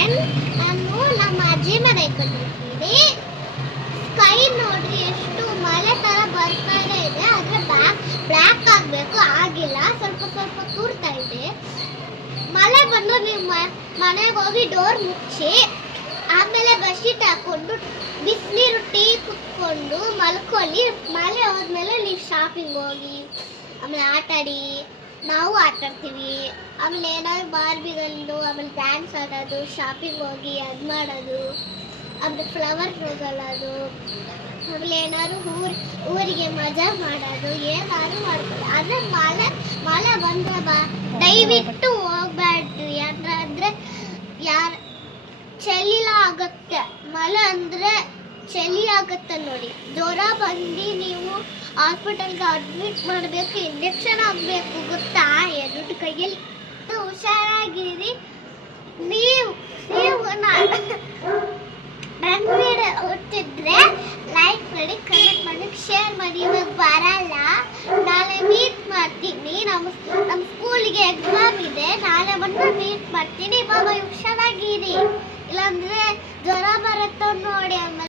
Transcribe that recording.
Friend, ನಾನು ನಮ್ಮ ಅಜ್ಜಿ ಮನೆಗೆ ಬಂದಿದ್ದೀನಿ. ಸ್ಕೈ ನೋಡ್ರಿ ಎಷ್ಟು ಮಳೆ ತರ ಬರ್ತಾನೆ ಇದೆ, ಆದ್ರೆ ಬ್ಲ್ಯಾಕ್ ಆಗ್ಬೇಕು ಆಗಿಲ್ಲ, ಸ್ವಲ್ಪ ಸ್ವಲ್ಪ ತೂರ್ತಾ ಇದೆ. ಮಳೆ ಬಂದು ನೀವು ಮನೆಗೆ ಹೋಗಿ ಡೋರ್ ಮುಚ್ಚಿ ಆಮೇಲೆ ಬೆಡ್ಶೀಟ್ ಹಾಕೊಂಡು ಬಿಸಿನೀರು ಟೀ ಕುತ್ಕೊಂಡು ಮಲ್ಕೊಳ್ಳಿ. ಮಳೆ ಹೋದ್ಮೇಲೆ ನೀವು ಶಾಪಿಂಗ್ ಹೋಗಿ ಆಮೇಲೆ ಆಟಾಡಿ, ನಾವು ಆಟಾಡ್ತೀವಿ. ಆಮೇಲೆ ಏನಾದ್ರು ಬಾರ್ಬಿಗಳು, ಆಮೇಲೆ ಡ್ಯಾನ್ಸ್ ಆಡೋದು, ಶಾಪಿಂಗ್ ಹೋಗಿ ಅದು ಮಾಡೋದು, ಆಮೇಲೆ ಫ್ಲವರ್ ಹೋಗಲ್ಲದು, ಆಮೇಲೆ ಏನಾದ್ರು ಊರಿಗೆ ಮಜಾ ಮಾಡೋದು, ಏನಾದ್ರು ಮಾಡ್ಕೊಳ್ಳಿ. ಆದರೆ ಮಳೆ ಬಂದ್ರೆ ದಯವಿಟ್ಟು ಹೋಗ್ಬೇಡ್ರಿ. ಅಂದ್ರೆ ಚಳಿ ಆಗತ್ತೆ. ಮಳೆ ಅಂದ್ರೆ ಚಳಿ ಆಗತ್ತೆ ನೋಡಿ. ಜ್ವರ ಬಂದು ನೀವು ಹಾಸ್ಪಿಟಲ್ಗೆ ಅಡ್ಮಿಟ್ ಮಾಡಬೇಕು, ಇಂಜೆಕ್ಷನ್ ಆಗಬೇಕು, ಗೊತ್ತಾ? ಎರಡು ಕೈಯಲ್ಲಿ ಹುಷಾರಾಗಿರಿ. ನೀವು ನನ್ನ ವಿಡಿಯೋ ಓದ್ತಿದ್ರೆ ಲೈಕ್ ಮಾಡಿ, ಕಮೆಂಟ್ ಮಾಡಿ, ಶೇರ್ ಮಾಡಿ. ಇವಾಗ ಬರಲ್ಲ, ನಾಳೆ ಮೀಟ್ ಮಾಡ್ತೀನಿ. ನಮ್ಮ ಸ್ಕೂಲಿಗೆ ಎಕ್ಸಾಮ್ ಇದೆ, ನಾಳೆ ಬಂದು ಮೀಟ್ ಮಾಡ್ತೀನಿ. ಬಾಬಾ ಹುಷಾರಾಗಿರಿ, ಇಲ್ಲಾಂದ್ರೆ ಜ್ವರ ಬರುತ್ತೋ ನೋಡಿ. ಆಮೇಲೆ